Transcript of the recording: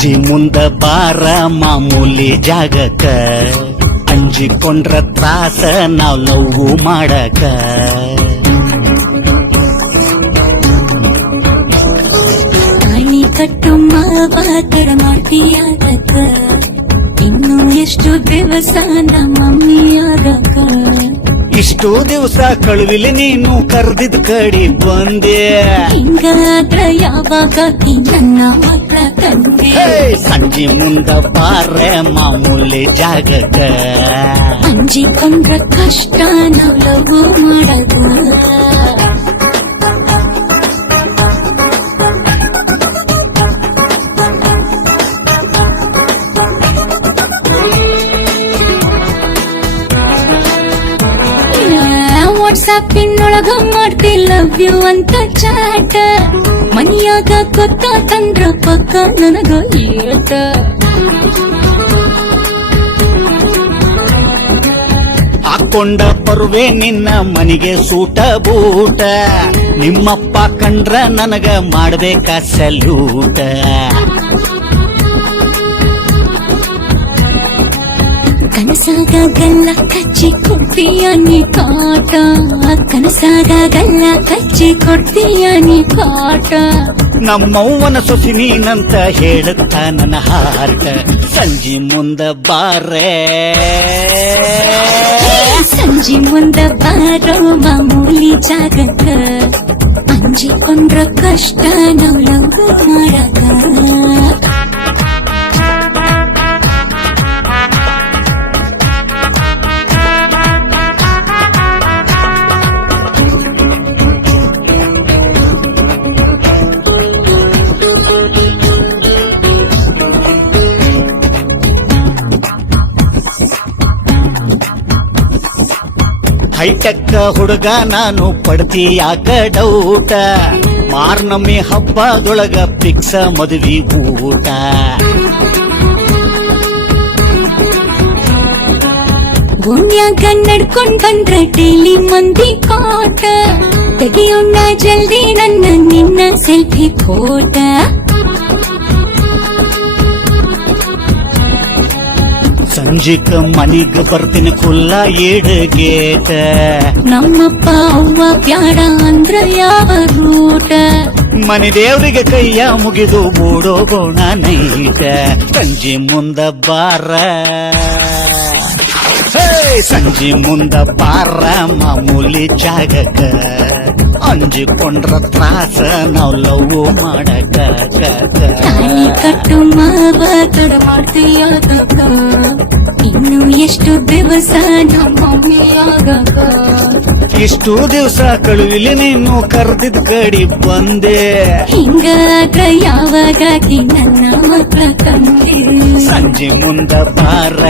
ಸಂಜೆ ಮುಂದ ಬಾರ ಮಾಮೂಲಿ ಜಾಗಕ್ಕ. ಅಂಜಿಕೊಂಡ್ರ ತ್ರಾಸ ನಾವ್ ನೋವು ಮಾಡಕ. ತಾಳಿ ಕಟ್ಟಮ್ಮ ಮಾವ ತರ ಮಾಡ್ತೀಯಾಗಕ್ಕ ಇನ್ನು ಎಷ್ಟು ದಿವಸ ಮಮ್ಮಿ ಆಗಕ್ಕ ಇಷ್ಟು ದಿವಸ ಕಳುವಿಲಿ ನೀನು ಕರೆದಿದ್ ಕಡಿ ಬಂದೆ. ಹಿಂಗಾದ್ರ ಯಾವಾಗ ನನ್ನ ಹೇ, ಸಂಜೆ ಮುಂದ ಬಾರ ಮಾಮೂಲಿ ಜಾಗಕ್ಕ ಅಂಜಿಕೊಂಡ್ರ ಕಷ್ಟ ನಾವು ಲವ್ ಮಾಡದ ವಾಟ್ಸಾಪಿನೊಳಗ ಮಾಡ್ತಿ ಲವ್ ಯು ಅಂತ ಚಾಟ ಮನಿಯಾಗ ಗೊತ್ತಾತಂದ್ರ ಪಕ್ಕ ನನಗ ಏಟ ಹಾಕೊಂಡ ಪರ್ವೆ ನಿನ್ನ ಮನಿಗೆ ಸೂಟ ಬೂಟ. ನಿಮ್ಮಪ್ಪ ಕಂಡ್ರ ನನಗ ಮಾಡ್ಬೇಕ ಸಲ್ಯೂಟ ಕನಸಾಗ ಗಲ್ಲ ಕಚ್ಚಿ ಕೊಡ್ತೀಯ ನೀ ಕಾಟ ಕನಸಾಗ ಗಲ್ಲ ಕಚ್ಚಿ ಕೊಡ್ತೀಯ ನೀ ಕಾಟ ನಮ್ಮವ್ವನ ಸೊಸಿ ನೀನಂತ ಹೇಳುತ್ತ ನನ್ನ ಹಾರ್ಟ. ಸಂಜಿ ಮುಂದ ಬಾರೆ. ಸಂಜಿ ಮುಂದ ಬಾರೋ ಮಾಮೂಲಿ ಜಾಗಕ್ಕ. ಅಂಜಿಕೊಂಡ್ರ ಕಷ್ಟ, ನಾವು ಮಾಡಕ ಹೈಟೆಕ್ ಹುಡುಗ ನಾನು ಪಡ್ತಿ ಯಾಕ ಡೌಟ ಮಾರ್ನಮ್ಮಿ ಹಬ್ಬದೊಳಗ ಪಿಕ್ಸ ಮದುವೆ ಊಟ. ಓಣ್ಯಾಗ ನಡ್ಕೊಂಡ್ ಬಂದ್ರ ಡೈಲಿ ಮಂದಿ ಕಾಟ ತೆಗಿಯೋಣ ಜಲ್ದಿ ನನ್ನ ನಿನ್ನ ಸೆಲ್ಫಿ ಫೋಟ ಸಂಜಿಕ ಮನಿಗ ಬರ್ತೀನಿ ಕುಲ್ಲ ಏಡಗೇಟ ನಮ್ಮಪ್ಪ ಅವ್ವ ಬ್ಯಾಡ ಅಂದ್ರ ಯಾವ ರೂಟ ಮನೆ ದೇವ್ರಿಗೆ ಕೈಯ ಮುಗಿದು ಓಡೋಗೋಣ ನೈಟ ಸಂಜೆ ಮುಂದ ಬಾರ ಹೇ, ಸಂಜೆ ಮುಂದ ಬಾರ ಮಾಮೂಲಿ ಜಾಗಕ್ಕ ಅಂಜಿಕೊಂಡ್ರ ತ್ರಾಸ ನಾವ್ ಲವ್ ಮಾಡಕ ತಾಳಿ ಕಟ್ಟು ಮಾವ ತಡ ಮಾಡ್ತೀಯ ಇನ್ನು ಎಷ್ಟು ದಿವಸ ಇಷ್ಟು ದಿವಸ ಕಳುವಿಲಿ ನೀನು ಕರೆದಿದ್ ಕಡಿ ಬಂದೆ. ಹಿಂಗಾಗ ಯಾವಾಗಾಗಿ ನನ್ನ ಮಕ್ಕಳ ಕಂಡಿರು? ಸಂಜೆ ಮುಂದ ಬಾರ